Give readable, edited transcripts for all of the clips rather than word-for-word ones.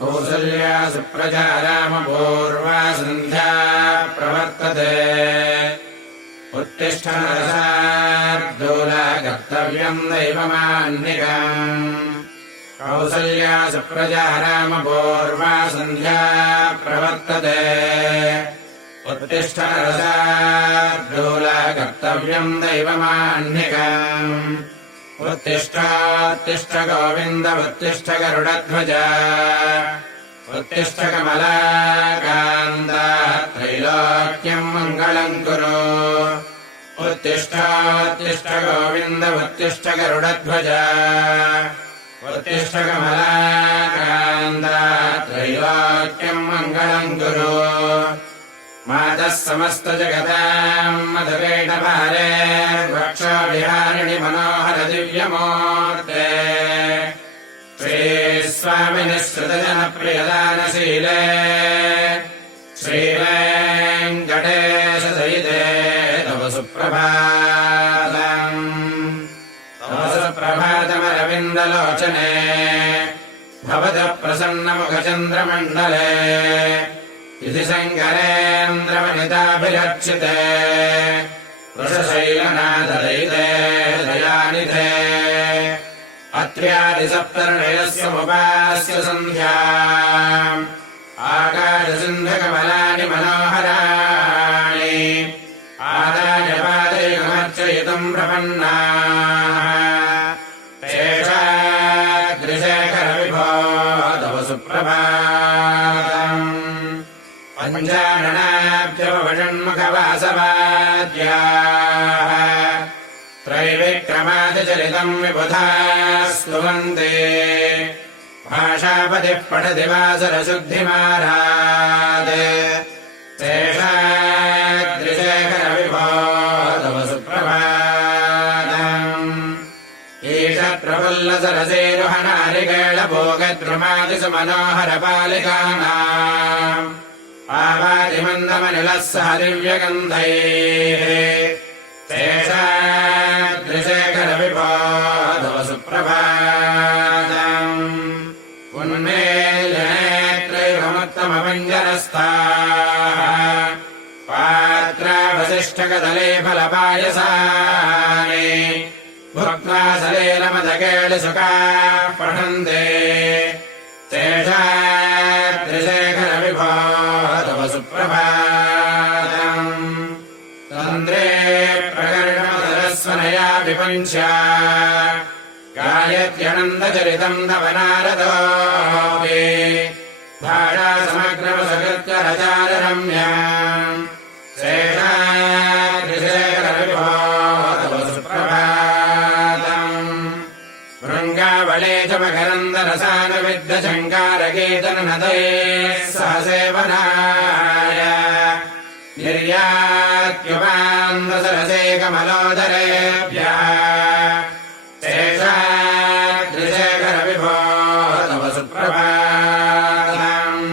कौसल्या सुप्रजा रामपूर्वा सन्ध्या प्रवर्तते उत्तिष्ठ नरशार्दूला कर्तव्यम् दैवमान्निकम् कौसल्या सुप्रजा रामपूर्वा सन्ध्या प्रवर्तते उत्तिष्ठ नरशार्दूला कर्तव्यम् दैवमान्निकम् उत्तिष्ठ गोविन्द उत्तिष्ठ गरुडध्वज उत्तिष्ठ कमलाकान्ता त्रैलोक्यम् मङ्गलम् कुरु उत्तिष्ठ गोविन्द उत्तिष्ठ गरुडध्वज उत्तिष्ठ कमलाकान्ता त्रैलोक्यम् मङ्गलम् कुरु मातः समस्त जगताम् मधुपेटभारे वक्षोविहारिणि मनोहर दिव्यमूर्ते श्रीस्वामिनि श्रुतजनप्रियदानशीले श्रीवेङ्कटेशसहिते तव सुप्रभातमरविन्दलोचने भवतः प्रसन्नमुखचन्द्रमण्डले इति शङ्करेन्द्रमनिताभिरक्षिते वृषशैलनाथदयिते दयानिधे अत्र्यादिसप्तर्षयस्यमुपास्य सन्ध्याम् आकाशसिन्धकमलानि मनोहराणि आदाय पादैकमर्चयितुम् प्रपन्नाः शेषाद्रिशेखरविभो तव सुप्रभातम् पञ्चाननाभ्यवषण्मुखवासवाद्याः त्रैविक्रमादिचरितम् विबुधा स्तुवन्ते भाषापतिः पठति वासरशुद्धिमारात् शेषाद्रिशेखरविभो तव सुप्रभातम् ईशप्रफुल्लसरसेरुहनारिकेळभोगद्रुमादिसुमनोहरपालिकानाम् आवादिमन्दमनिलः सह दिव्यगन्धैः शेषाद्रिशेखरविभो तव सुप्रभातम् उन्मेलनेत्रैवमुत्तमपञ्जरस्थाः पात्रावशिष्ठकदले फलपायसानि भुक्त्वा सलेलमदकेलिसुखाः पठन्ते शेषाद्रिशेखरविभो तव सुप्रभातम् तन्द्रे प्रकर्णमधरस्वनया विपञ्च्या गायत्यनन्दचरितम् तव नारदोऽपि भाषासमग्रमसकृत्य रचाररम्याम् शेषाद्रिशेखरविभो तव सुप्रभातम् भृङ्गावळे च मकरन्दरसानुविद्धशङ्कारकेतननदैः सह सेवनाय निर्यात्युपान्दसरसे कमलोदरेभ्यः शेषाद्रिशेखरविभो तव सुप्रभातम्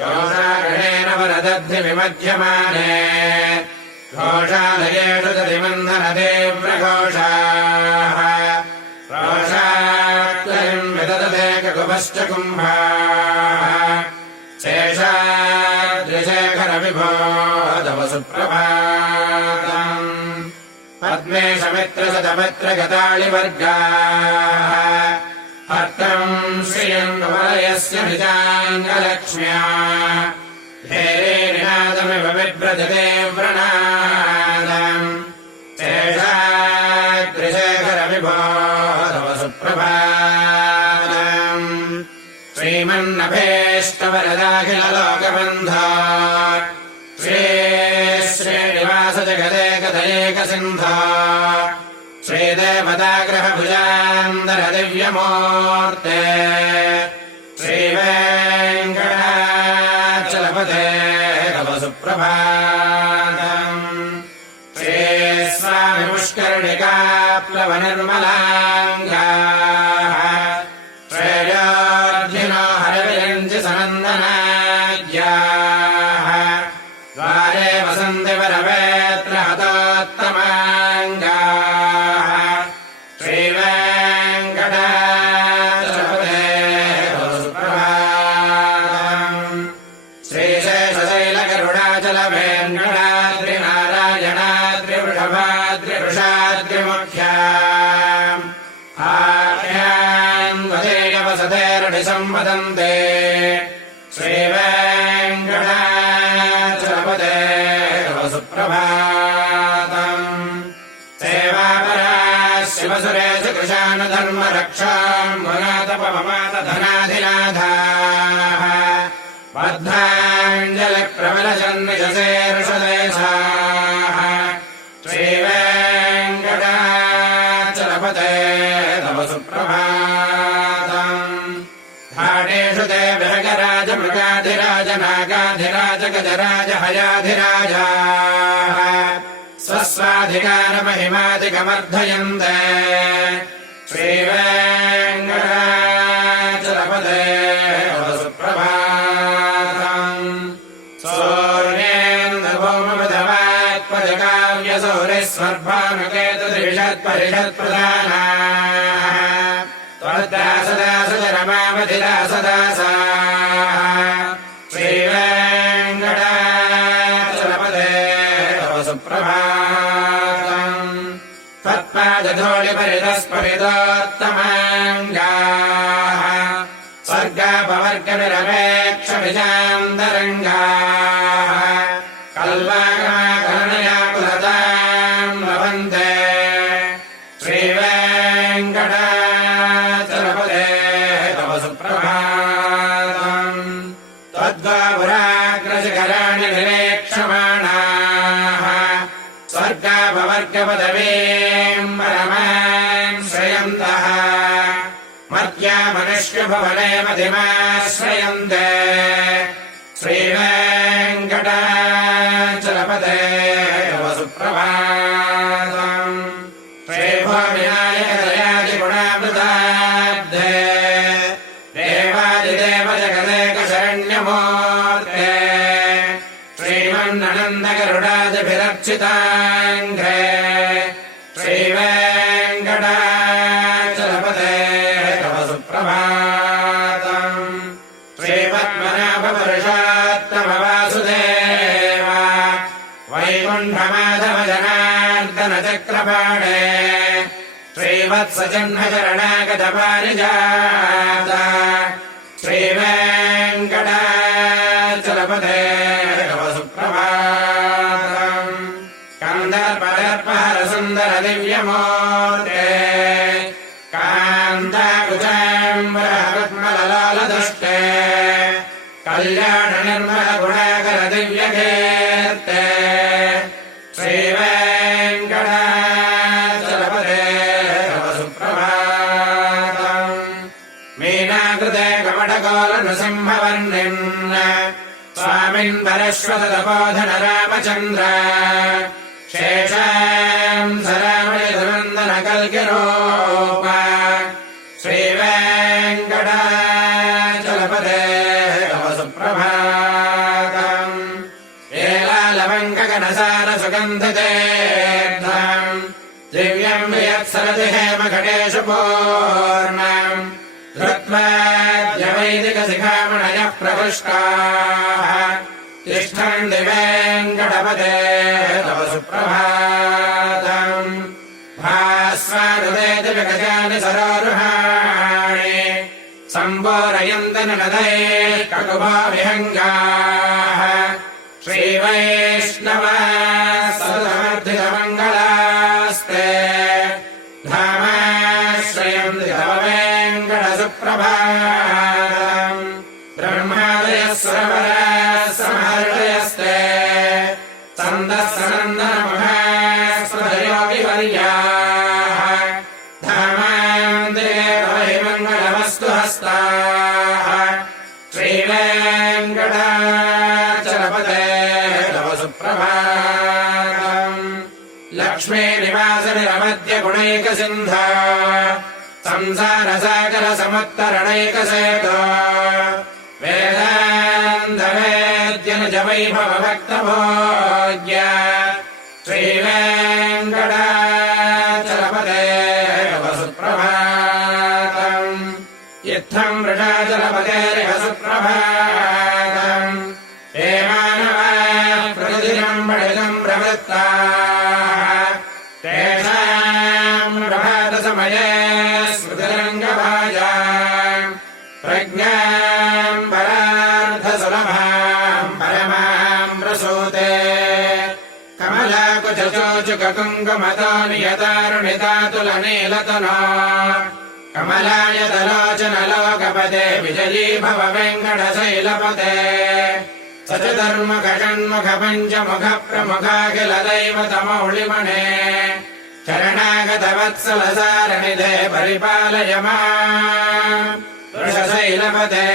योषागणेन वरदद्धिविमध्यमाने घोषालयेषु दधिमन्थनतीव्रघोषाः रोषात्वयम् विदधतेककुपश्च कुम्भाः शेषाद्रिशेखरविभो तव सुप्रभातम् पद्मेशमित्रशतमित्रगताळिवर्गाः हर्तम् श्रियम् वलयस्य निजाङ्गलक्ष्म्या धेरे निनादमिव विभ्रजते व्रणादम् शेषाद्रिशेखरविभो तव सुप्रभातम् श्रीमन्नभेष्टवरदाखिललोकबन्धो श्रीश्रीनिवासजगदेकदयेकसिन्धो श्रीदेवताग्रहभुजान्दरदिव्यमूर्ते श्रीवेङ्कटाचलपते तव सुप्रभातम् श्रीस्वामिपुष्करणिकाप्लवनिर्मलाङ्गाः श्रेयोर्जिनो हरविरञ्जि सनन्दनाज्ञाः द्वारे वसन्ति वरवेत्र हतोत्तमाङ्गाः श्रीवे वृषाद्रिमुख्या आख्यान्वदेयवसतेरनिसंवदन्ते श्रीवेङ्कटाचलपते सुप्रभातम् सेवापरा शिवसुरेषु कृशानुधर्मरक्षाम् मुनातपममातधनाधिनाथाः बद्धाञ्जलिप्रबलजन्मिषसेर्षदेशाः श्रीवेङ्कटाचलपते तव सुप्रभातम् घाटेषु ते विहगराजमृगाधिराज नागाधिराज गजराज हयाधिराजाः स्वस्वाधिकारमहिमादिकमर्धयन्ते श्रीवेङ्कटाचलपते तव सुप्रभातम् सौर्येन्द्रभौमपदवात्पदकाव्यसौरिस्वर्भानुकेतुत्रिषत्परिषत्प्रधानाः त्वद्दासदासुजरमावधिरासदासाः श्रीवेङ्कटाचलपते तव सुप्रभातम् त्वत्पादधूलिपरितस्फलितोत्तमाङ्गाः स्वर्गापवर्गनिरपेक्षविजान्तरङ्गाः कल्वागमाकर्णया कुलताम् लभन्ते श्रीवेङ्कटाचलपते तव सुप्रभातम् त्वद्वापुराग्रशिखराणि निरीक्षमाणाः स्वर्गापवर्गपदवीम् परमाम् श्रयन्तः मर्त्या मनुष्यभुवने मतिमाश्रयन्ते श्रीवेङ्कटाचलपते तव सुप्रभातम् श्रीभूमिनायकदयादिगुणामृताब्धे देवादिदेव जगदेकशरण्यमूर्ते श्रीमन्ननन्दगरुडादिभिरर्चिताङ्घ्रे श्रीवेङ्कटाचलपते तव सुप्रभातम् श्रीपद्मनाभपुरुषोत्तमवासुदेव वैकुण्ठमाधवजनार्दनचक्रपाणे श्रीवत्सजह्नचरणागतपारिजात श्रीवेङ्कटाचलपते तव सुप्रभातम् कन्दर्पदर्पहरसुन्दरदिव्यमूर्ते कान्ताकुचाम्बरपद्मललालदुष्टे कल्याणनिर्मलगुणाकरदिव्यकीर्ते श्रीवेङ्कटाचलपते तव सुप्रभातम् मीनाकृते कपटकोलनृसिंहवर्णिन् स्वामिन् परश्वततपोधन रामचन्द्र शेषाम् सरामयधुनन्दनकल्किरूप श्रीवेङ्कटाचलपते तव सुप्रभातम् एलालवङ्कगणसारसुगन्धितेऽर्धम् दिव्यम् यत्सरति हेमघटेषु पूर्णम् धृत्वाद्यवैदिकशिखामणयः प्रकृष्टाः तिष्ठन्ति वेङ्कटपते तव सुप्रभातम् भास्वानुदेति विगजानि सरोरुहाणि सम्बोरयन्तननदैः ककुभा विहङ्गाः श्रीवैष्णवासुतमर्धितमङ्गलास्ते धामाश्रयन्ति तव वेङ्कटसुप्रभातम् ब्रह्मादयः सुरवराः समहर्षयस्ते छन्दः सनन्दनमहास्मृतयोगिवर्याः धामान्ते तव हि मङ्गलवस्तु हस्ताः श्रीवेङ्कटाचलपते तव सुप्रभातम् लक्ष्मीनिवासनिरमद्यगुणैकसिन्धा संसारसागरसमुत्तरणैकसेतो वेदान्तवेद्यनिजवैभवभक्तभोग्य श्रीवेङ्कटाचलपते तव सुप्रभातम् इत्थम् वृषाचलपतेरिव सुप्रभातम् हे मानवाः प्रतिदिनम् पठितम् प्रवृत्ताः चुककुङ्कुमतो नियतारुणितातुलनीलतनो कमलायतलोचनलोकपते विजयी भव वेङ्कटशैलपते सचतुर्मुख पञ्चमुख प्रमुखाखिल दैवतमौलिमणे शरणागतवत्सलसारणिधे परिपालय माम् वृषशैलपते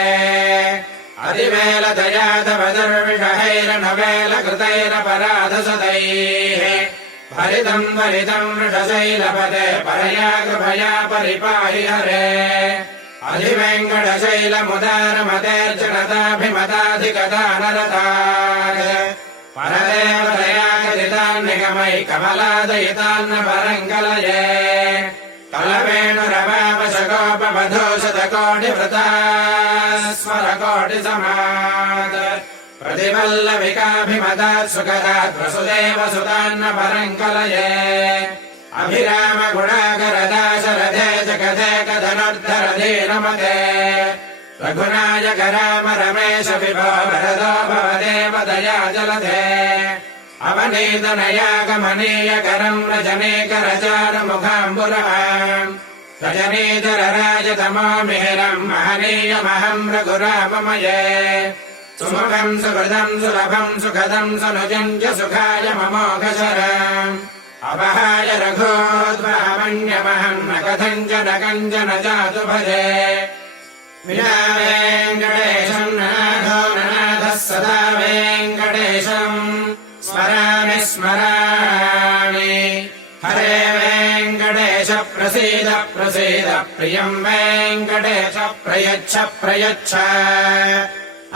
अधिवेलतया तव दुर्विषहैरनवेलकृतैरपराधसदैः भरितम् भरितम् वृषशैलपते परया कृपया परिपाहि हरे अधिवेङ्कटशैलमुदारमतेर्जनताभिमताधिकदानरतात् परदेवतया कथितान्निगमै कमलादयितान्न परङ्कलये कलवेणुरवापशकोपवधूशतकोटिवृता स्वरकोटिसमात् प्रतिवल्लविकाभिमतात् सुखदात् वसुदेवसुतान्न परङ्कलये अभिराम गुणाकरदाशरथे जगते कधनुर्धरधीरमते रघुनायक राम रमेश विभो वरदो भवदेव दया जलधे अवनीतनयागमनीयकरम् रजनीकरचारुमुखाम्बुरम् रजनीधरराजतमो मिहिरम् महनीयमहम् रघुराममये सुमुखम् सुहृदम् सुलभम् सुखदम् सुनुजम् च सुखाय ममोघशरम् अपहाय रघोद्वामन्यमहम् न कथञ्चन कञ्चन जातु भजे विना वेङ्कटेशम् नाथो नाथः सदा वेङ्कटेशम् स्मरामि स्मरामि हरे वेङ्कटेश प्रसीद प्रसीद प्रियम् वेङ्कटेश प्रयच्छ प्रयच्छ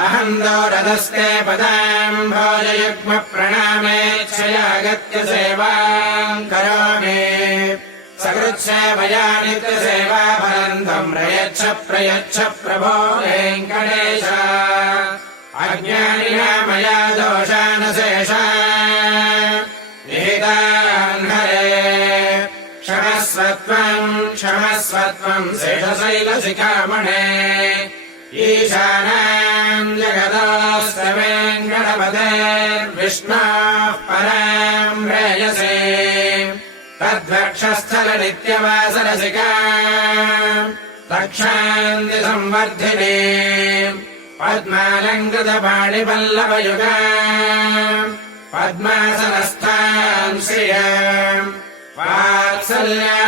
अहम् दोरदस्ते पदाम् भोजयुग्म प्रणामेच्छयागत्य सेवाम् करोमि सकृत्सेवया नित्यसेवा फलन्तम् प्रयच्छ प्रयच्छ प्रभो वेङ्कटेश अज्ञानिनामया दोषानशेषान् निहितान् हरे क्षमस्वत्वम् शेषशैलशिखामणे ईशानाम् जगदोऽस्य वेङ्कटपतेर्विष्णोः पराम् प्रेयसे तद्वक्षस्थलनित्यवासरसिका रक्षान्ति संवर्धिनी पद्मालङ्कृतपाणिपल्लवयुगा पद्मासनस्थाम् श्रियम्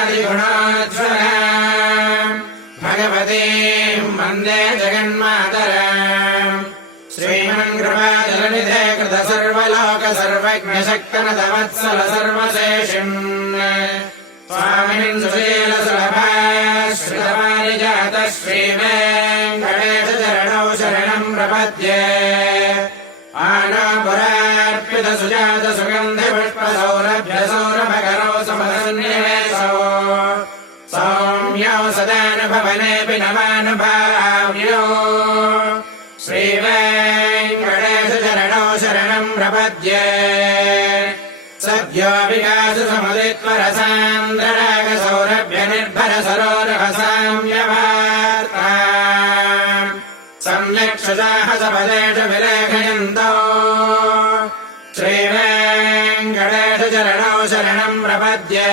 वात्सल्यादिगुणोज्ज्वला भगवतीम् वन्दे जगन्मातरम् श्रीमन्कृपाजलनिधे कृत सर्वलोक सर्वज्ञशक्तिनतवत्सल सर्वशेषिम् स्वामिन् सुशील सुलभाश्रितपारिजात श्रीवेङ्कटेशचरणौ शरणम् प्रपद्ये आनापुरार्पित सुजात सुगन्धि पुष्पसौरभ्य सौरभकरौ समसन्निवेशौ सौम्यौ सदानुभवनेऽपि नवानुभाव्यौ श्रीवेङ्कटेशचरणौ शरणम् प्रपद्ये सद्यो विकासु समुदित्वरसान्द्ररागसौरभ्य निर्भर सरोरहसाम्यवार्ता सम्यक् सुसाहसपदेषु विलेखयन्तौ श्रीवेङ्कटेशचरणौ शरणम् प्रपद्ये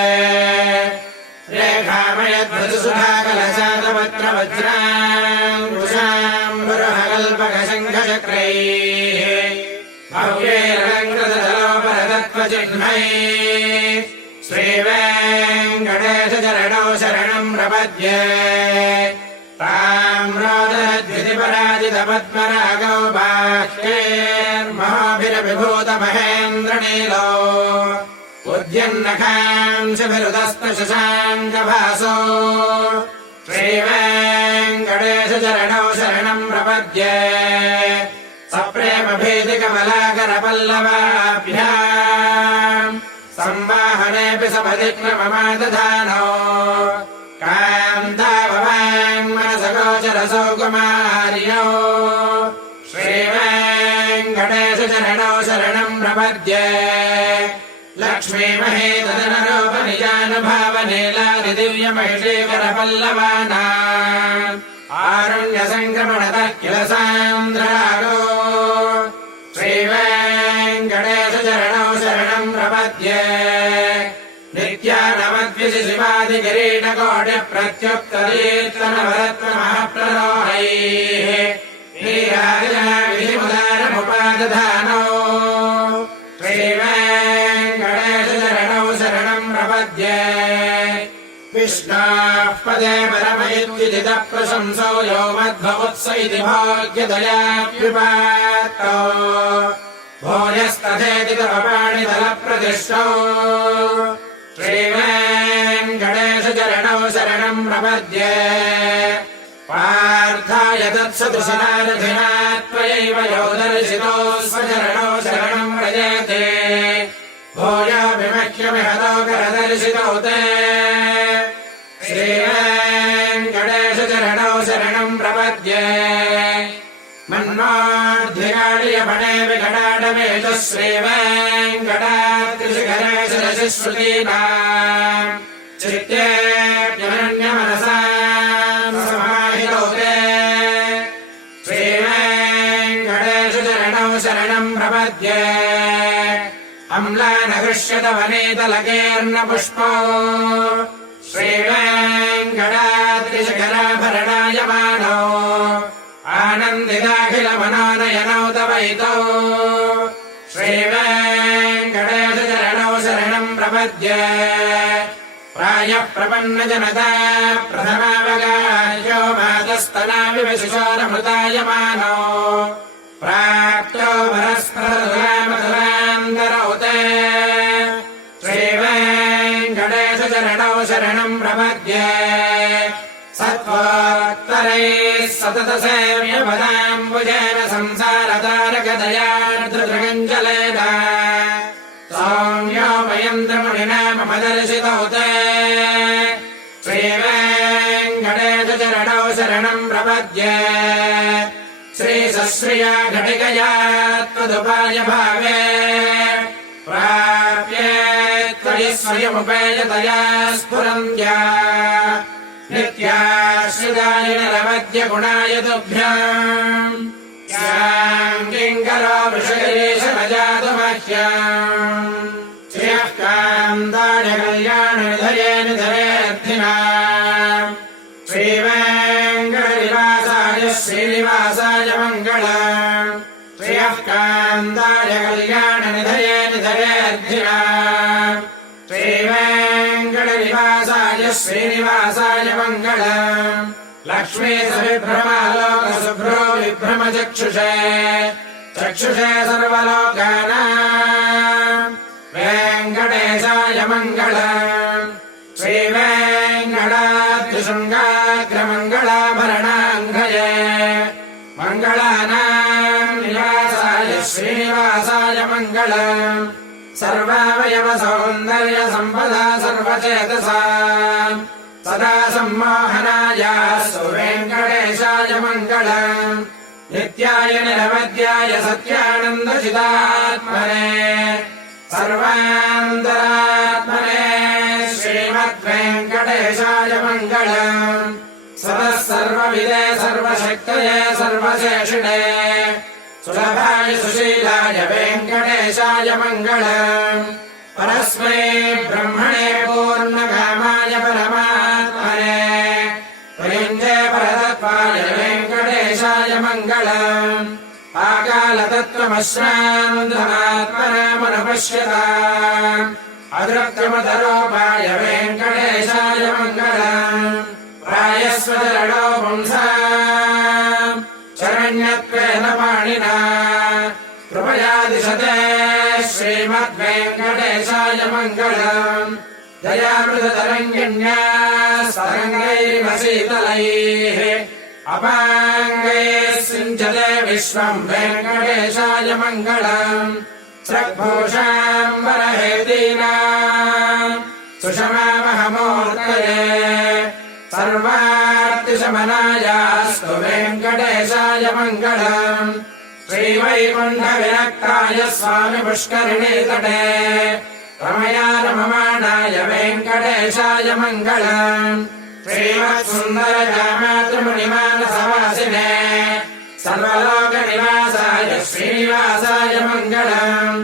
रेखामयध्वजसुधाकलशातपत्रवज्राङ्कुशाम्बुरहकल्पकशङ्खचक्रैः भव्यैरलङ्कृतजलोपरतत्त्वचिह्नैः श्रीवेङ्कटेशचरणौ शरणम् प्रपद्ये ताम्रोदरद्युतिपराजितपद्मरागौ बाह्यैर्महाभिरविभूतमहेन्द्रनीलो उद्यन्नखांशभिरुदस्तशशाङ्कभासो श्रीवेङ्कटेशचरणौ शरणम् प्रपद्ये सप्रेमभीतिकमलाकरपल्लवाभ्याम् संवाहनेऽपि सपदिक्रममादधानो कान्ताववाङ्मनसगोचरसौ कुमार्यौ श्रीवेङ्कटेशचरणौ शरणम् प्रपद्ये लक्ष्मीमहेतदनुरूपनिजानुभावनीलादिदिव्यमहिषीकरपल्लवानाम् आरुण्यसङ्क्रमणतः किल सान्द्ररागो श्रीवेङ्कटेशचरणौ शरणम् प्रपद्ये मद्विषि शिवादिकिरीटकोटिप्रत्युत्तरीर्तनवरत्नमहाप्ररोहैः वीराजविधिमुदारमुपादधानो श्रीवेङ्कटेशचरणौ शरणम् प्रपद्ये विष्णाः पदे परमयित्युदितः प्रशंसो यो मद्भवत्स इति भाग्यदयाप्युपात्तो भूयस्तथेति तव पाणितलप्रतिष्ठौ श्रीवेङ्कटेशचरणौ शरणम् प्रपद्ये पार्थाय तत्सदृशनारथिनात्मयैव यो दर्शितो स्वचरणौ शरणम् व्रजते भूयोऽभिमह्यमिहतो करदर्शितौ ते श्रीवेङ्कटेशचरणौ शरणम् प्रपद्ये मन्नोऽर्धिकार्यपणे विकटाटमेतः श्रीवेङ्कटाद्रिशिखरेशरशिश्रुतीनाम् चित्तेऽप्यनन्यमनसा समाहितौ ते श्रीवेङ्कटेशचरणौ शरणम् प्रपद्ये अम्लानहृष्यत वनेतलकेर्णपुष्पो श्रीवेङ्कटाद्रिशिखराभरणायमानो आनन्दिताखिलमनोनयनौ तवैतौ श्रीवेङ्कटेशचरणौ शरणम् प्रपद्ये प्रायः प्रपन्नजनता प्रथमावगाह्यो मातस्तनाविवशिशोरमृतायमानो प्राप्तो परस्परधुरामधुरान्तरौ ते श्रीवेङ्कटेशचरणौ शरणम् प्रपद्ये सत्त्वोत्तरैः सततसेव्यपदाम्बुजेन संसारतारकदयार्द्रगञ्जलेन सौम्योपयन्त्रमुनिना मम दर्शितौ ते श्रीवेङ्कटेशचरणौ शरणम् प्रपद्ये श्रीसश्रिया घटिकया त्वदुपाय भावे प्राप्ये त्वयि स्वयमुपेयतया स्फुरन्त्या नित्याश्रिताय निरवद्यगुणाय तुभ्याम् याम् किङ्करो विषयेश न जातु मह्यम् श्रियः कान्ताय कल्याणनिधये निधरेऽर्थिना श्रीवेङ्कटनिवासाय श्रीनिवासाय मङ्गलम् श्रियः कान्ताय कल्याणनिधये निधरेऽर्थिना श्रीवेङ्कटनिवासाय श्रीनिवासाय मङ्गलम् लक्ष्मी सविभ्रमालोकशुभ्रो विभ्रमचक्षुषे चक्षुषे सर्वलोकानाम् वेङ्कटेशाय मङ्गलम् श्रीवेङ्कटाद्रिशृङ्गाग्रमङ्गलाभरणाङ्गये मङ्गलानाम् निवासाय श्रीनिवासाय मङ्गलम् सर्वावयवसौन्दर्यसम्पदा सर्वचेतसा सदा सम्मोहनायास्तु वेङ्कटेशाय मङ्गलम् नित्याय निरवध्याय सत्यानन्दचिदात्मने सर्वान्तरात्मने श्रीमद्वेङ्कटेशाय मङ्गलम् सतः सर्वविदे सर्वशक्तये सर्वशेषिणे सुलभाय सुशीलाय वेङ्कटेशाय मङ्गलम् परस्मै ब्रह्मणे पूर्णकामाय परमात्मने प्रयुञ्जे परतत्त्वाय वेङ्कटेशाय मङ्गलम् आकालतत्त्वमश्रान्तमात्मनामनुपश्यताम् अदृक्यमतरोपाय वेङ्कटेशाय मङ्गलम् प्रायस्वचरणो पुंसाम् शरण्यत्वेन पाणिना कृपया दिशते श्रीमद्वेङ्कटेशाय मङ्गलम् दयामृततरङ्गिण्या तरङ्गैरिव शीतलैः अपाङ्गैः सिञ्चते विश्वम् वेङ्कटेशाय मङ्गलम् स्रग्भूषाम्बरहेतीनाम् सुषमामहमूर्तये सर्वार्तिशमनायास्तु वेङ्कटेशाय मङ्गलम् श्रीवैकुण्ठविरक्ताय स्वामि पुष्करिणीतटे रमया रममाणाय वेङ्कटेशाय मङ्गलम् श्रीमत्सुन्दरजामातृमुनिमानसवासिने सर्वलोकनिवासाय श्रीनिवासाय मङ्गलम्